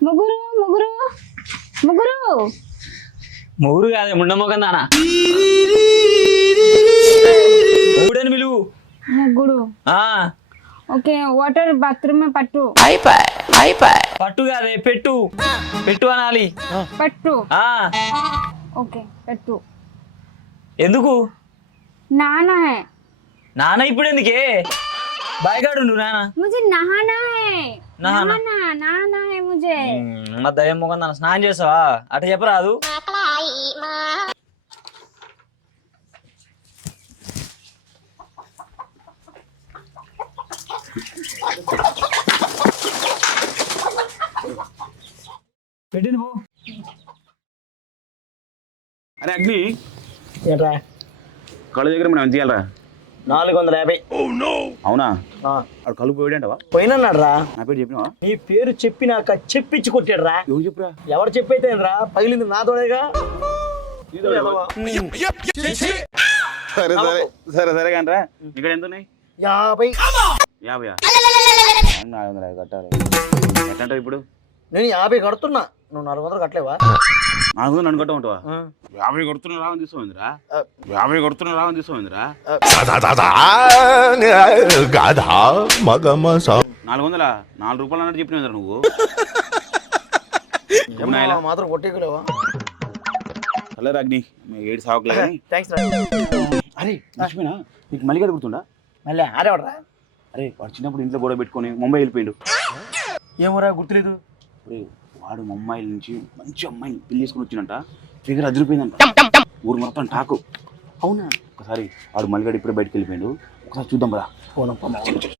ముగ్గురు ముగ్గురు ముగ్గురు మొగురు కాదే ముండమ్మకం దానా మొగుడని పిలువు ముగ్గురు ఆ, ఓకే వాటర్ బాత్రూమ్ పట్టు పట్టు కాదే పెట్టు పెట్టు అనాలి పట్టు ఆ ఓకే పెట్టు ఎందుకు नहाना है నాన్న ఇప్పుడు ఎందుకే బాయిగాడు నువ్వు నాన్న मुझे नहाना है నా దయ్యం ముఖం స్నానం చేసావా? అట చెప్పరాదు. పెట్టింది అరే అగ్ని. ఏంట్రా? కళ్ళు దగ్గర మనం చేయాలరా? నాలుగు వందల యాభై. అవునా? అక్కడ కళ్ళు పోయాడంటవా పోయినన్నాడు రా నా పేరు చెప్పినావా? నీ పేరు చెప్పినాక చెప్పించి కొట్టాడు రా ఎవరు చెప్పురా? ఎవరు చెప్పైతే రా పగిలింది నా తోడేగా సరే సరే సరే సరే కానీ రా. ఇక్కడ ఎంత ఉన్నాయి? యాభై. యాభై నాలుగు వందల యాభై కట్టాలి. ఎట్లంటావు ఇప్పుడు? నేను యాభై కడుతున్నా. నువ్వు నాలుగు వందలు కట్టలేవా? నన్ను కట్టమంటావా? ఆ, యాభై కొడుతున్నా రావని తీసుకోమందిరా? ఆ. యాభై కొడుతున్నా రావని మగమస నాలుగు వందల? నాలుగు రూపాయలు అన్నట్టు చెప్పిన నువ్వు? మాత్రం కొట్టేయలేవా సరే అగ్ని ఏడు కానీ థ్యాంక్స్ అరే మర్చిపోయినా నీకు మళ్ళీ గుర్తుందా? మళ్ళీ ఆడేవాడరా. అరే వాడు చిన్నప్పుడు ఇంట్లో గొడవ పెట్టుకొని ముంబై వెళ్ళిపోయిండు. ఏమోరా గుర్తులేదు. వాడు ముంబై నుంచి మంచి అమ్మాయిని పెళ్ళి చేసుకుని వచ్చిందంట ఫిగర్ అదిరిపోయిందంట. ఊరు మొత్తం టాకు. అవునా? ఒకసారి వాడు మల్లిగాడు ఇప్పుడే బయటకు వెళ్ళిపోయిండు. ఒకసారి చూద్దాం పోనప్ప మల్లిగాడు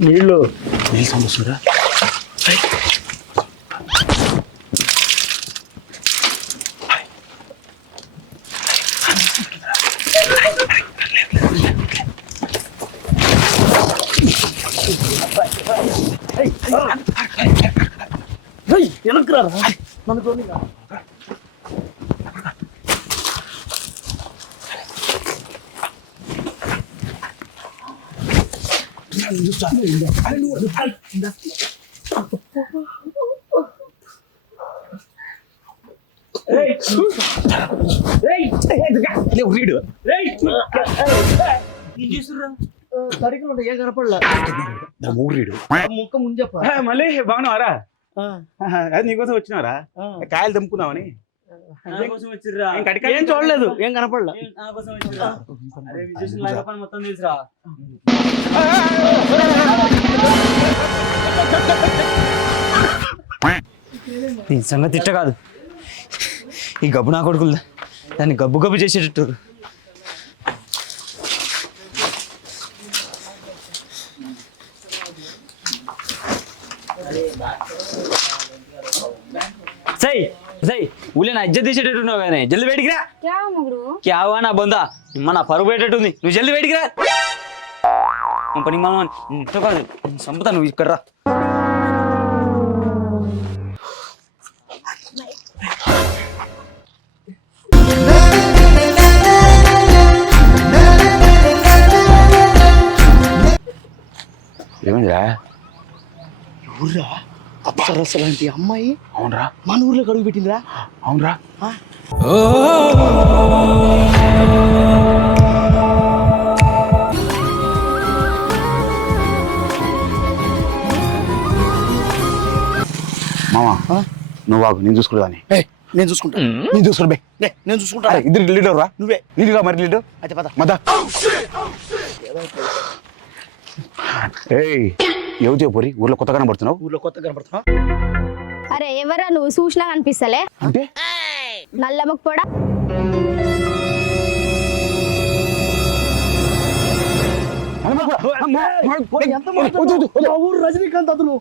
నీళ్ళు. నీళ్ళు సౌండ్ వస్తుందా వెనక్కి రా నన్ను చూడండి తడికి నుండి ఏం కనపడలే మూడు ముక్క ముంజప్ప మళ్ళీ బాగున్నావారా అది నీకోసం వచ్చినారా కాయలు అడిగాలి. ఏం చూడలేదు ఏం కనపడలే? మొత్తం తెలుసురా. నీ సంగతి తిట్ట కాదు. ఈ గబ్బు నా కొడుకులు దాన్ని గబ్బు గబ్బు చేసేటట్టు సై సై ఊళ్ళో నా ఇజ్జత్ తీసేటట్టున్నావు కానీ జల్ది బయటికి రా क्या हो मुगरू క్యావా నా బొందా మన పరుగు పెట్టేటుంది నువ్వు జల్ది బయటికి రా మా పని మామ ఇంట్లో కాదు సంపద నువ్వు ఇక్కడ రా ఏమైందిరా ఊర్రా లాంటి అమ్మాయి? అవునరా. మన ఊర్లో కడుగు పెట్టిందిరా? అవునరా. మామా నువ్వు ఆగు నేను చూసుకుంటాని ఏయ్, నేను చూసుకుంటా. నేను చూసుకో బే. నేను చూసుకుంటా. ఇద్దరు లీడర్ రా నువ్వే. నీళ్ళుగా మరి లీడర్ అయితే పద. మద. ఏయ్. ఊర్లో కొత్తగా కనబడుతున్నావు? ఊర్లో కొత్త కనపడతా అరే ఎవరా నువ్వు? చూసినా కనిపిస్తలే అంటే? నల్లమ్మకు కూడా రజనీకాంత్ అతను.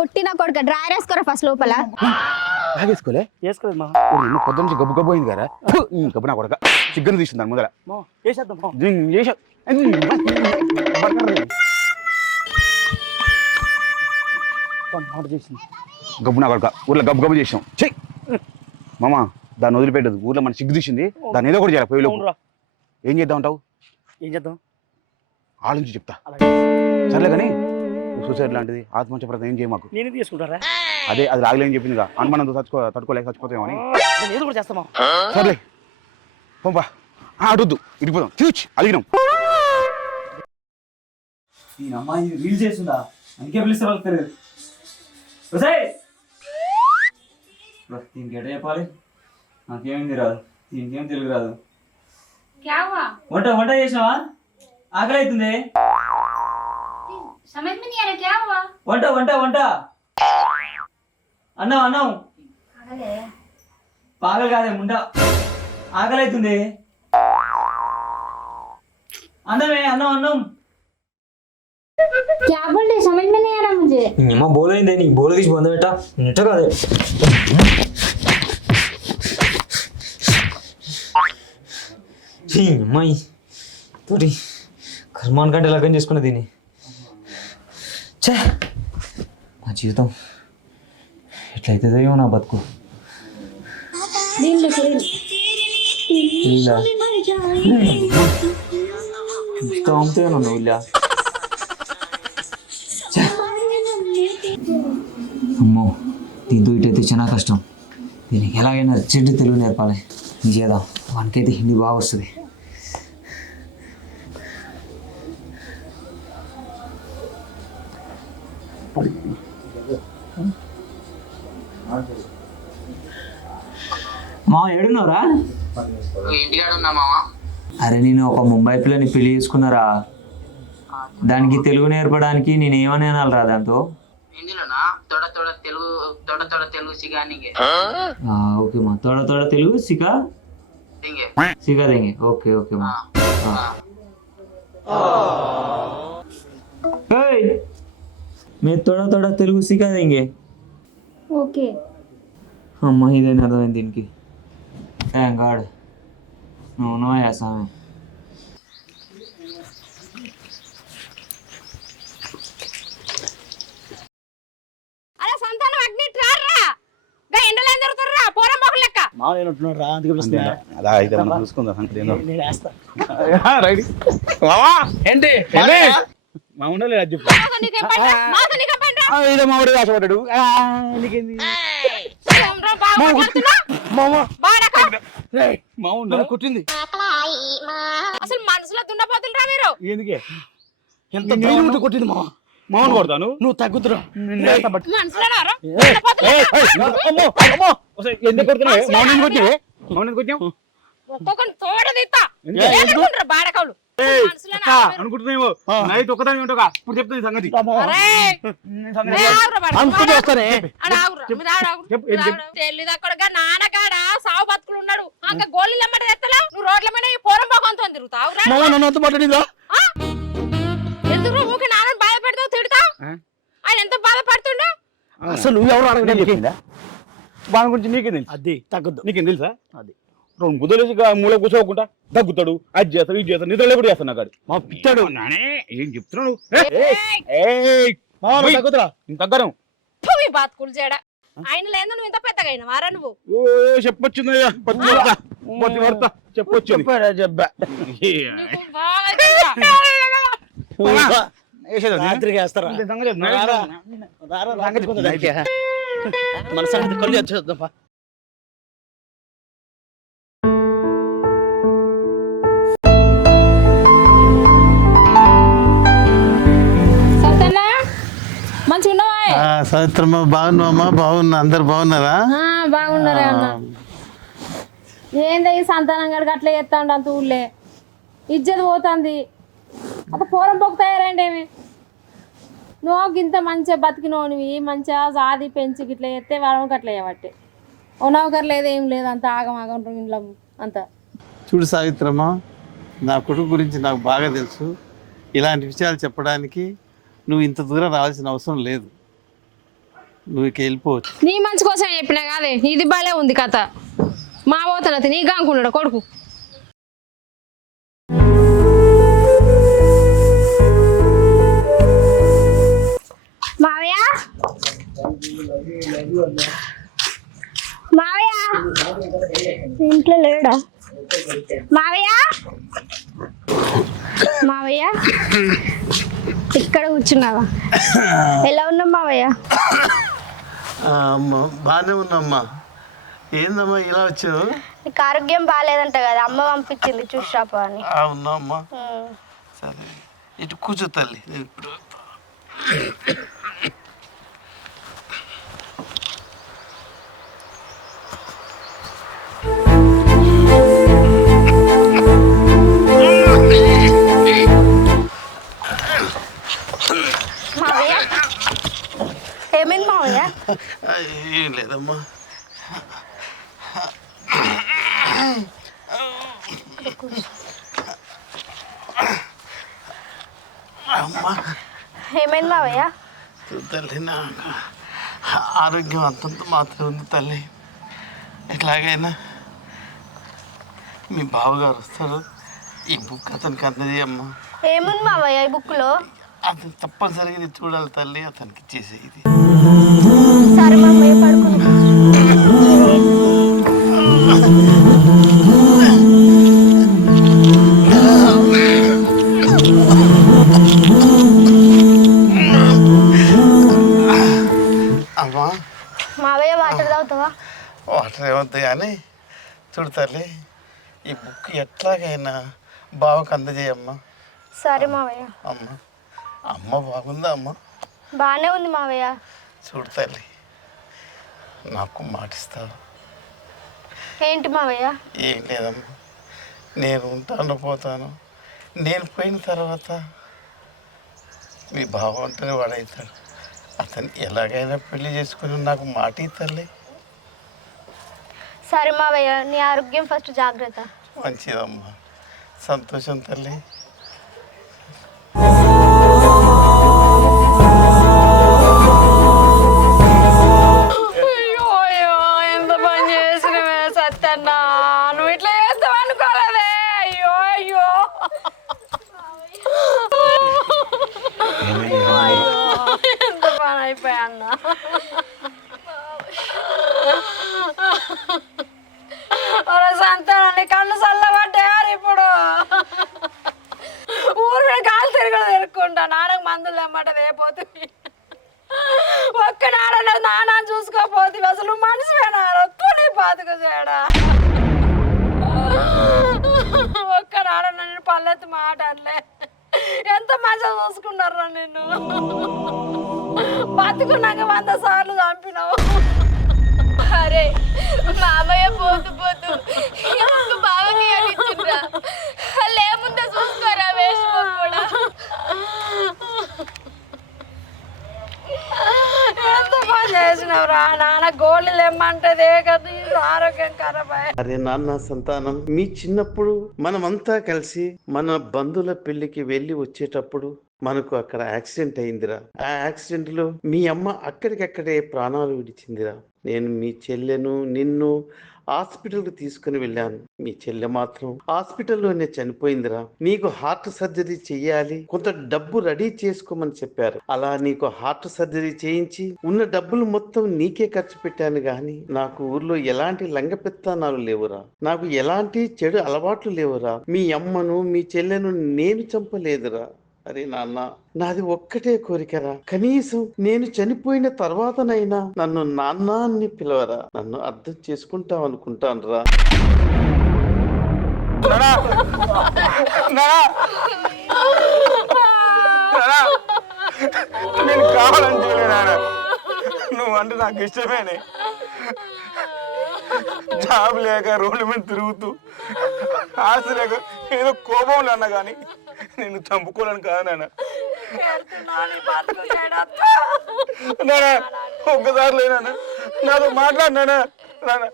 పుట్టిన కొడుక డ్రైర్ వేసుకోరా ఫస్ట్ లోపల? వేసుకోలేదు మా. నిన్ను పొద్దు నుంచి గబ్బు గబ్బు అయింది కదా. గబ్బు నా కొడక. సిగ్గను తీసింది ముందర. మా, వేసేద్దాం మా. దీన్ని చేసా మాట చేసింది. గబ్బు నా కొడక ఊర్లో గబ్బు గబ్బు చేసాం. చెయ్ మామా దాన్ని వదిలిపెట్టదు. ఊర్లో మన సిగ్గు తీసింది. దాన్ని ఏదో ఒకటి చేయాలి పోయి ఏం చేద్దాం అంటావు? ఏం చేద్దాం? ఆలోచించి చెప్తా. సర్లే కానీ సూసైడ్ లాంటిది. ఆత్మహత్య ప్రయత్నం ఏం చేయ మాకు. నేనే తీసుకుంటారా? అదే అది రాగలేని చెప్పిందిగా అనుమానంతో తట్టుకో తట్టుకోలేక చచ్చిపోతామని ఏదో కూడా చేస్తామా సర్లే. పంపా ఆడొద్దు ఇరిగిపోదాం తీర్చి అలిగినాం. నేను అమ్మాయి రీల్ చేసిందా? అందుకే పిలిస్తే వాళ్ళకి దీనికి ఎట చెప్పాలి? నాకేమింది రాదు. దీనికేం తెలుగు రాదు. వంట వంట చేసినావా? ఆకలి అవుతుంది వంట వంట వంట. అన్నావు అన్నం పాగలు కాదే ముండా. ఆకలి అవుతుంది అన్నమే అన్నం అన్నం क्या बोल रहे समझ में नहीं आ रहा मुझे అమ్మ బోలైందే నీకు బోల తీసి బంద పెట్టా నెట్ట కాదే ఛీ, అమ్మాయి తోటి కర్మాన్ కంటే లగ్గం చేసుకున్న దీన్ని ఛే నా జీవితం ఎట్లయితుందో ఏమో నా బతుకు ఇలా ఇంకా నువ్వు ఇలా అమ్మో దీంతో ఇటైతే చాలా కష్టం. దీనికి ఎలాగైనా చెడ్డు తెలుగు నేర్పాలి. చేద్దాం వానికైతే హిందీ బాగా వస్తుంది. మా ఏడున్నారా అరే నేను ఒక ముంబై పిల్లని పెళ్ళి చేసుకున్నారా? దానికి తెలుగు నేర్పడానికి నేను ఏమని అనాలిరా దాంతో? హిందీలోనా తొడ తొడ తెలుగు తొడ తొడ తెలుగు సిగానిగే ఆ, ఓకే మా తోడ తోడ తెలుగు సికా దింగే. సికా దేంగే. ఓకే ఓకే మా. ఏయ్ మీరు తోడ తోడ తెలుగు సికా దేంగే? ओके అమ్మ ఇదేనా అర్థమైంది దీనికి? థ్యాంక్ గాడ్ నువ్వు నో సామె అరే సంతానం అగ్ని ట్రారా? గా ఎండలు ఏం జరుగుతుర్రా పోరం మొహం లెక్క. మా నేను ఉంటున్నాడు రా అందుకే పిలుస్తున్నా. అలా అయితే మనం చూసుకుందాం సంగతి ఏందో. నేను వేస్తా. రైట్. ఏంటి? మా అది చెప్పు. మా ఊరి ఆశపడ్డాడు నీకేంది? ఏమ్రా బాగా మాట్లాడుతున్నా? బాడక. మా ఉండాలి కుట్టింది. అసలు మనసులో దున్నపోతులరా మీరు. ఎందుకే? ఎంత కొట్టింది మా మామూలు కొడతాను? నువ్వు తగ్గుతురా. మనసులో దున్నపోతులు అమ్మో అమ్మో. ఎందుకు కొడుతున్నావు? మౌనం కొట్టివే. మౌనం కొట్టావు ఒక్కొక్కరిని తోడ తీస్తా. ఏమనుకుంటారు బాడకవులు. మనసులో అనుకుంటున్నావు నైట్ ఇప్పుడు చెప్తుంది సంగతి. అంత నాన్నగాడ సావు బతుకులు ఉన్నాడు. అంక గోళీలు అమ్మడి తెత్తలా? నువ్వు రోడ్ల మీద ఈ పోరం తిరుగుతావు. నన్ను అంత ఎందుకు ఊకి నాన్నని బాధపెడతావు తిడతావు? ఆయన ఎంత బాధపడుతుండో? అసలు నువ్వు ఎవరు అడగడానికి వాని గురించి నీకేం తెలుసు? అది తగ్గద్దు. నీకేం తెలుసా? అది. రెండు గుద్దలేసి మూల కూర్చోకుండా దగ్గుతాడు అది చేస్తాడు ఇది చేస్తాడు నిద్ర లేకుండా చేస్తాను నాకు మా పిచ్చాడు నానే ఏం చెప్తున్నాడు ఈ బతుకులు ఆయన లేదు నువ్వు ఇంత పెద్దగా నువ్వు ఓ చెప్పొచ్చిందయ్యా పత్తి చెప్పా. మన సంగతి కళ్ళు వచ్చేద్దాం సావిత్రమ్మ బాగున్నావమ్మా బాగున్నా? అందరు బాగున్నారా? బాగున్నారా అన్న. ఏందో ఈ సంతానం గడికి అట్లా చేస్తాండు అంత ఊళ్ళే? ఇజ్జత్ పోతుంది. ఒక పూరం పొక్కు తయారైండేమి? నువ్వు ఇంత మంచిగా బతికినోనివి మంచిగా సాది పెంచి గిట్ల చేస్తే వాళ్ళకి అట్లా చేయబట్టే. ఓ నౌకర్ లేదు ఏం లేదు అంత ఆగం ఆగం ఇంట్లో అంత. చూడు సావిత్రమ్మ నా కొడుకు గురించి నాకు బాగా తెలుసు. ఇలాంటి విషయాలు చెప్పడానికి నువ్వు ఇంత దూరం రావాల్సిన అవసరం లేదు. నువ్వు వెళ్ళిపోవచ్చు నీ మంచి కోసం చెప్పినా కాదే ఇది బాలే ఉంది కథ. మా పోతున్నది నీ కానుకున్నాడు కొడుకు. మావయ్య? మావయ్య? ఇంట్లో లేడా? మావయ్య? మావయ్య? ఇక్కడ కూర్చున్నావా? ఎలా ఉన్నావు మావయ్య? బాగానే ఉన్నామ్మా ఏందమ్మా ఇలా వచ్చావు? నీకు ఆరోగ్యం బాగాలేదంట కదా అమ్మ పంపించింది చూసి రాపో అని అవునమ్మా సరే. ఇటు కూర్చో తల్లి. ఏమైంది మావయ్య ఏం లేదమ్మా అమ్మా ఏమైంది మావయ్య తల్లి నా ఆరోగ్యం అంతంత మాత్రం ఉంది తల్లి ఎట్లాగైనా మీ బావగారు వస్తారు ఈ బుక్ అతనికి అందజేయమ్మా ఏముంది మావయ్య ఈ బుక్లో అతను తప్పనిసరిగా ఇది చూడాలి తల్లి అతనికి మావయ్య పడుకుంటా అమ్మా. మావయ్య వాటర్ తాగుతావా? వాటర్ ఏమవుతుంది కానీ చూడు తల్లి ఈ బుక్ ఎట్లాగైనా బావకు అందజేయమ్మా. సరే మావయ్య. అమ్మ. అమ్మ బాగుందా అమ్మ? బాగానే ఉంది మావయ్య. చూడు తల్లి నాకు మాటిస్తావు. ఏంటి మావయ్య? ఏం లేదమ్మా నేను ఉంటాను పోతాను. నేను పోయిన తర్వాత మీ బావ ఉంటేనే వాడవుతాడు అతను ఎలాగైనా పెళ్ళి చేసుకుని నాకు మాట ఇయ్యి తల్లి. సరే మావయ్య నీ ఆరోగ్యం ఫస్ట్ జాగ్రత్త. మంచిదమ్మా. సంతోషం తల్లి. ఎంత పని అయిపోయా అన్న ఒరే కళ్ళు చల్లబడ్డారు ఇప్పుడు ఊరు కాలు తిరగడం తిరుక్కుంటా నాన్నకు మందులు తెమ్మంటే రేపోతుంది ఒక్క నాడన నాన్న చూసుకోపోతే అసలు మనిషివేనా రొత్తు నీ బతుకు చేయడా ఒక్క నాడ నేను పల్లెత్తి మాటలే. ఎంత మజా చూసుకున్నారా నిన్ను? బతుకున్నాక వంద సార్లు చంపినావు. అరే మామయ్య పోతు పోతు బాగా బావకి అని చూసుకోరా వేసుకో కూడా ఎంత పని నాన్న గోళ్ళు లేమ్మంటదే కదా ఆరోగ్యం ఖరాబ్ అరే నాన్న సంతానం మీ చిన్నప్పుడు మనమంతా కలిసి మన బంధువుల పెళ్ళికి వెళ్ళి వచ్చేటప్పుడు మనకు అక్కడ యాక్సిడెంట్ అయిందిరా. ఆ యాక్సిడెంట్లో మీ అమ్మ అక్కడికక్కడే ప్రాణాలు విడిచిందిరా. నేను మీ చెల్లెను నిన్ను హాస్పిటల్కి తీసుకుని వెళ్ళాను. మీ చెల్లె మాత్రం హాస్పిటల్లోనే చనిపోయిందిరా. నీకు హార్ట్ సర్జరీ చెయ్యాలి. కొంత డబ్బు రెడీ చేసుకోమని చెప్పారు. అలా నీకు హార్ట్ సర్జరీ చేయించి ఉన్న డబ్బులు మొత్తం నీకే ఖర్చు పెట్టాను గాని నాకు ఊర్లో ఎలాంటి లంగపెత్తానాలు లేవురా. నాకు ఎలాంటి చెడు అలవాట్లు లేవురా. మీ అమ్మను మీ చెల్లెను నేను చంపలేదురా. అరే నాన్న. నాది ఒక్కటే కోరికరా కనీసం నేను చనిపోయిన తర్వాతనైనా నన్ను నాన్న అని పిలవరా. నన్ను అర్థం చేసుకుంటావు అనుకుంటాను రా నేను కావాలని చేయలే నాన్న. నువ్వు అంటే నాకు ఇష్టమేనే జాబ్ లేక రోడ్ల మీద తిరుగుతూ ఆశ లేక ఏదో కోపంలో అన్నా కానీ నేను చంపుకోలేను కాదు నాన్న. ఒక్కసారి లేనా నాతో మాట్లాడినానా నాన్న.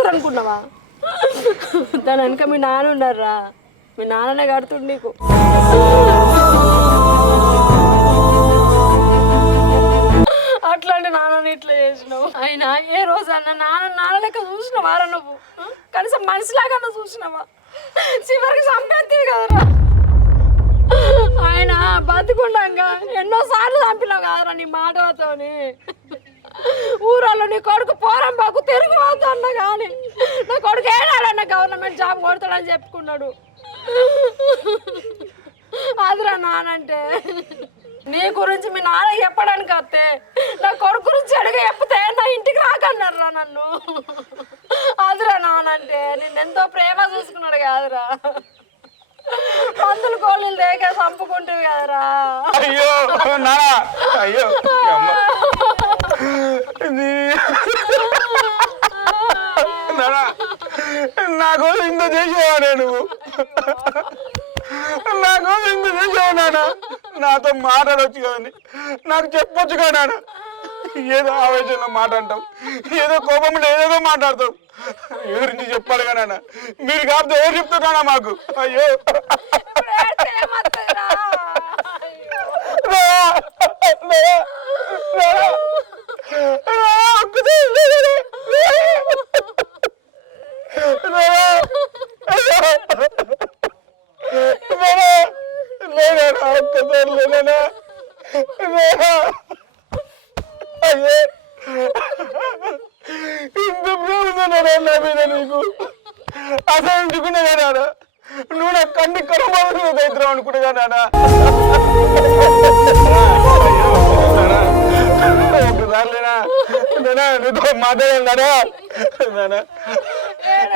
కడుతురు అనుకున్నావా దాని వెనక మీ నాన్న ఉన్నారా మీ నాన్ననే కడుతుండు నీకు. అట్లాంటి నాన్నని ఇట్లా చేసినావు? అయినా ఏ రోజు అన్న నాన్న నాన్న లెక్క చూసినవారా నువ్వు? కనీసం మనిషిలాగా చూసినావా? చివరికి చంపేస్తావు కదరా. ఆయన బతుకుండంగా ఎన్నో సార్లు చంపినావు కదరా నీ మాటలతోని ఊరోళ్ళు నీ కొడుకు పోరం బాకు తిరుగు అవుతున్నా కానీ నా కొడుకు ఏడాడన్న గవర్నమెంట్ జాబ్ కొడతాడని చెప్పుకున్నాడు. అదిరా నానంటే. నీ గురించి మీ నాన్న చెప్పడానికి వస్తే నా కొడుకు గురించి అడిగి చెప్తే నా ఇంటికి రాకన్నారా నన్ను. అదిరా నానంటే నిన్నెంతో ప్రేమ చూసుకున్నాడు కాదురా. మందులు కోళ్ళు లేక చంపుకుంటుంది కదరా. అయ్యో నానా అయ్యో ఈ అమ్మ. నీ- నానా నా కోసం ఇంత చేసేవాడే నువ్వు నా కోసం ఇంత చేసేవా నాన్న నాతో మాట్లాడవచ్చు కదండి నాకు చెప్పొచ్చు కదా నాన్న ఏదో ఆవేశంలో మాట అంటాం ఏదో కోపంలో ఏదేదో మాట్లాడతాం ఎవరించి చెప్పాలి కదా నాన్న మీరు కాకపోతే ఎవరు చెప్తున్నానా మాకు అయ్యో ఒక్కసారి ఏడిస్తే ఇంత ప్రేమ మీద నీకు అసలు ఉంచుకునేదా నువ్వు నా కంటి కరమాలు దైత్రం అనుకుంటుగా నానా నానా నీతో నానా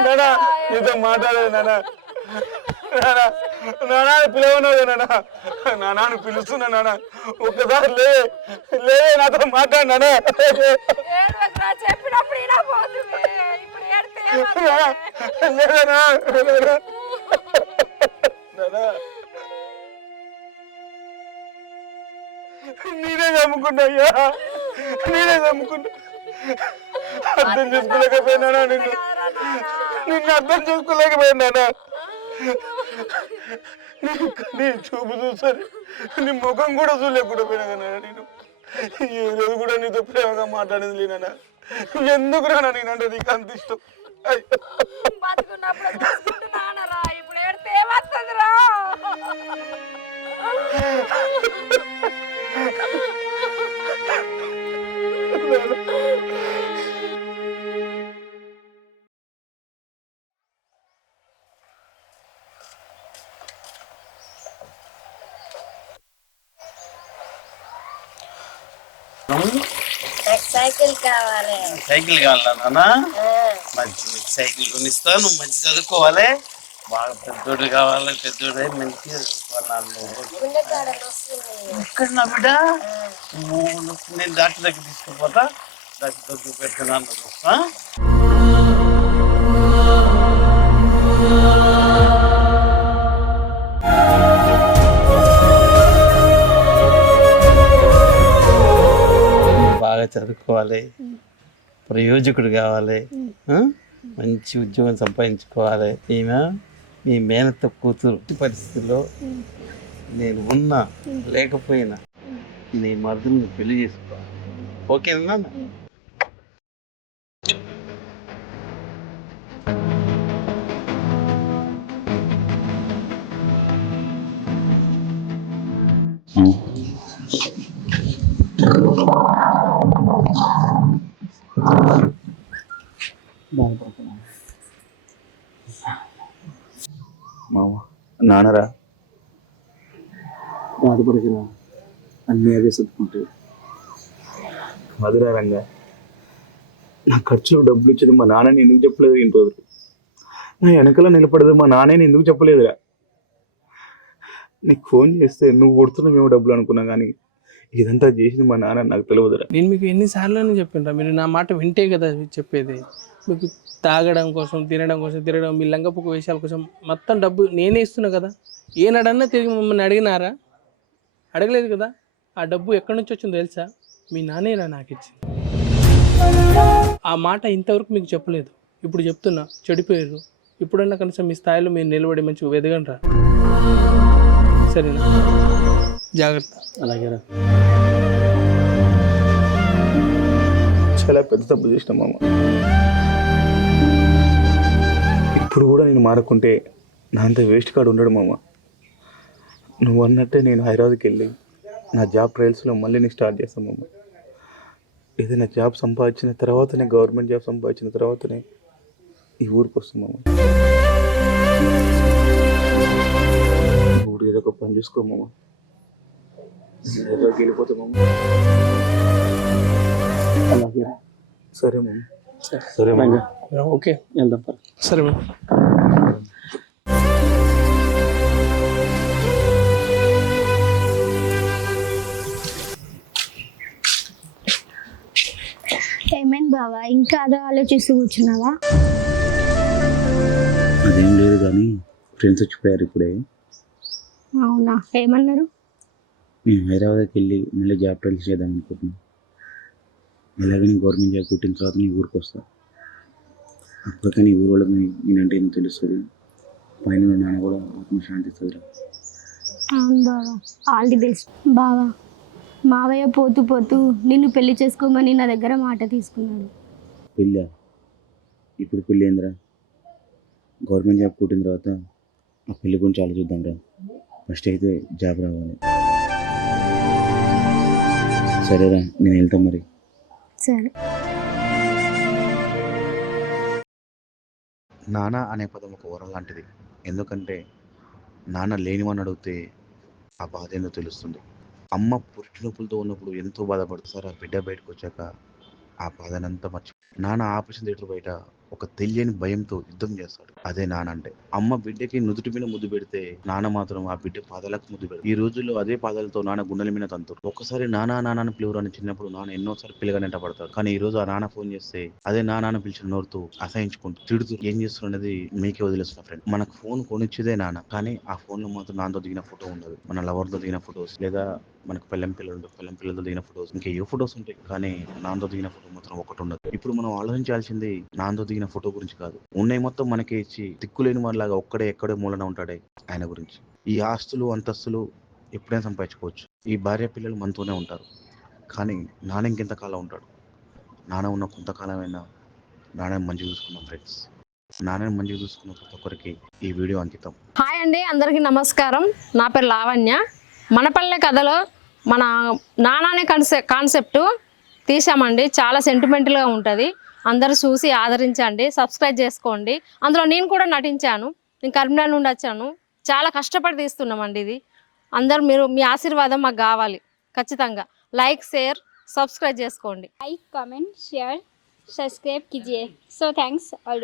నానా నీతో మాట్లాడాలి నానా. నానా నానా పిలవనదు నానా. నానాను పిలుస్తున్నా నానా. ఒక్కసారి లే లే నాతో మాట్లాడు నానా. చెప్పినప్పుడు ఇలా పోతుంది. ఇప్పుడు ఏడితే ఏమవుతుంది? లేదనా లేదనా నానా నేనే. నమ్ముకున్నా అయ్యా. నేనే నమ్ముకున్నా. అర్థం చేసుకోలేకపోయినానా నిన్ను. నిన్ను అర్థం చేసుకోలేకపోయినానా నీ- చూపు చూసరి. నీ ముఖం కూడా చూడలేకుండా పోయినా కదా నేను. ఏ రోజు కూడా నీతో ప్రేమగా మాట్లాడేది లేనా ఎందుకు రానా నేనంటే నీకు అంత ఇష్టం? ఇప్పుడు సైకిల్ కావాలా. నాన్న? మంచి మంచి సైకిల్ కొనిస్తా నువ్వు మంచి చదువుకోవాలి. బాగా పెద్దోడు కావాలి పెద్దోడే మంచిగా చదువుకోవాలి. ఎక్కడ నా బిడ్డ? నేను డాక్టర్ దగ్గర తీసుకుపోతా డాక్టర్ దగ్గర పెడుతున్నాను చదువుకోవాలి. ప్రయోజకుడు కావాలి. మంచి ఉద్యోగం సంపాదించుకోవాలి. ఈమె మీ మేనత్త కూతురు పరిస్థితుల్లో నేను ఉన్నా లేకపోయినా నీ మరుదుని పెళ్ళి చేసుకోవాలి. ఓకేనా నాన్నరా? బాధపడకరా అన్నీ అవే సర్దుకుంటాయి మధురా రంగా నా ఖర్చులకు డబ్బులు ఇచ్చేది మా నాన్నని ఎందుకు చెప్పలేదు ఇన్ని రోజులు నా వెనకలో నిలబడదు మా నాన్నని ఎందుకు చెప్పలేదురా? నీకు ఫోన్ చేస్తే నువ్వు కొడుతున్నావేమో డబ్బులు అనుకున్నా కానీ ఇదంతా చేసింది మా నాన్న నాకు తెలియదురా. నేను మీకు ఎన్నిసార్లు అని చెప్పిండ్రా మీరు నా మాట వింటే కదా చెప్పేది. మీకు తాగడం కోసం తినడం కోసం తిరగడం మీ లంగపుకు వేషాల కోసం మొత్తం డబ్బు నేనే ఇస్తున్నా కదా. ఏనాడన్నా తిరిగి మమ్మల్ని అడిగినారా? అడగలేదు కదా. ఆ డబ్బు ఎక్కడి నుంచి వచ్చిందో తెలుసా? మీ నాన్నేరా నాకు ఇచ్చింది. ఆ మాట ఇంతవరకు మీకు చెప్పలేదు. ఇప్పుడు చెప్తున్నా చెడిపోయారు. ఇప్పుడన్నా కనీసం మీ స్థాయిలో మీరు నిలబడి మంచిగా ఎదగండి రా సరేనా? జాగ్రత్త. అలాగే రా. చాలా పెద్ద తప్పు చేసిన మామ. ఇప్పుడు కూడా నేను మారకుంటే నా అంత వేస్ట్ కార్డు ఉండడు మామ. నువ్వు అన్నట్టే నేను హైదరాబాద్కి వెళ్ళి నా జాబ్ ట్రయల్స్లో మళ్ళీ నేను స్టార్ట్ చేస్తాను మామ. ఏదైనా జాబ్ సంపాదించిన తర్వాతనే గవర్నమెంట్ జాబ్ సంపాదించిన తర్వాతనే ఈ ఊరికి వస్తాం మామ. ఊరు ఏదో ఒక పని చూసుకో మామ. హైదరాబాద్కి వెళ్ళిపోతాం మామ. అలాగే సరే మామ. సరే. మామ ఓకే. వెళ్దాం సరే మేడం ఏమైంది బావా? ఇంకా అదే ఆలోచిస్తూ కూర్చున్నావా? అదేం లేదు కానీ ఫ్రెండ్స్ వచ్చిపోయారు ఇప్పుడే. అవునా? ఏమన్నారు? నేను హైదరాబాద్కి వెళ్ళి మళ్ళీ జాబ్ ట్రయల్స్ చేద్దాం అనుకుంటున్నాను ఎలాగని గవర్నమెంట్ జాబ్ కొట్టిన తర్వాత నీ ఊరికి వస్తా. అప్పటికే నీ ఊరు వాళ్ళకి నేనంటే ఏమో తెలుస్తుంది. పైన నాన్న కూడా ఆత్మ శాంతిస్తుందిరా అవును బావా ఆల్ ది బెస్ట్ బావా మావయ్య పోతూ పోతూ నిన్ను పెళ్ళి చేసుకోమని నా దగ్గర మాట తీసుకున్నాడు. పెళ్ళా? ఇప్పుడు పెళ్ళి ఏందిరా గవర్నమెంట్ జాబ్ కొట్టిన తర్వాత ఆ పెళ్ళి గురించి ఆలోచిద్దాం రా ఫస్ట్ అయితే జాబ్ రావాలి. సరేరా నేను వెళ్తా మరి. వచ్చాను నాన్న అనే పదం ఒక వరం లాంటిది. ఎందుకంటే నాన్న లేనివని అడిగితే ఆ బాధ ఏందో తెలుస్తుంది. అమ్మ పుట్టినొప్పులతో ఉన్నప్పుడు ఎంతో బాధపడుతుంది సార్ ఆ బిడ్డ బయటకు వచ్చాక ఆ బాధనంతా మర్చి నాన్న ఆపరేషన్ థియేటర్ బయట ఒక తెలియని భయంతో యుద్ధం చేస్తాడు. అదే నాన్న అంటే అమ్మ బిడ్డకి నుదుటి మీద ముద్దు పెడితే నాన్న మాత్రం ఆ బిడ్డ పాదాలకు ముద్దు పెడతాడు. ఈ రోజుల్లో అదే పాదాలతో నాన్న గుండెల మీద తంతుడు. ఒకసారి నానా నాన్న పిలువురు అని చిన్నప్పుడు నాన్న ఎన్నోసారి పిలగనంట పడతాడు. కానీ ఈ రోజు ఆ నాన్న ఫోన్ చేస్తే అదే నా నాన్న పిలిచిన నోరుతూ అసహించుకుంటూ తిడుతూ ఏం చేస్తున్నది మీకే వదిలేస్తున్న ఫ్రెండ్ మనకు ఫోన్ కొనిచ్చేదే నాన్న. కానీ ఆ ఫోన్లో మాత్రం నాన్నతో దిగిన ఫోటో ఉండదు. మన లవర్తో దిగిన ఫొటోస్ లేదా మనకు పెళ్ళం పిల్లలు పెళ్ళం పిల్లలతో దిగిన ఫొటోస్ ఇంకా ఏ ఫొటోస్ ఉంటాయి? కానీ నాన్నతో దిగిన ఫోటో మాత్రం ఒకటి ఉండదు. ఇప్పుడు మనం ఆలోచించాల్సింది నాన్నతో దిగిన ఫోటో గురించి కాదు. ఉన్నాయి మొత్తం మనకే ఇచ్చి దిక్కులేని వాళ్ళలాగా ఒక్కడే ఎక్కడే మూలన ఉంటాడే ఆయన గురించి. ఈ ఆస్తులు అంతస్తులు ఎప్పుడైనా సంపాదించుకోవచ్చు. ఈ భార్య పిల్లలు మనతోనే ఉంటారు. కానీ నాన్న ఇంకెంత కాలం ఉంటాడు? నాన్న ఉన్న కొంతకాలమైనా నాన్న మంచిగా చూసుకున్నాం ఫ్రెండ్స్. నాన్నని మంచిగా చూసుకున్న ప్రతి ఒక్కరికి ఈ వీడియో అంకితం. హాయ్ అండి అందరికీ నమస్కారం. నా పేరు లావణ్య. మనపల్లె కథలో మన నాన్ననే కాన్సె కాన్సెప్ట్ తీసామండి చాలా సెంటిమెంటల్గా ఉంటుంది. అందరూ చూసి ఆదరించండి సబ్స్క్రైబ్ చేసుకోండి అందులో నేను కూడా నటించాను నేను కరీంనగర్ నుండి వచ్చాను చాలా కష్టపడి తీస్తున్నామండి ఇది అందరూ మీరు మీ ఆశీర్వాదం మాకు కావాలి ఖచ్చితంగా లైక్ షేర్ సబ్స్క్రైబ్ చేసుకోండి लाइक कमेंट शेयर सब्सक्राइब कीजिए सो थैंक्स ऑल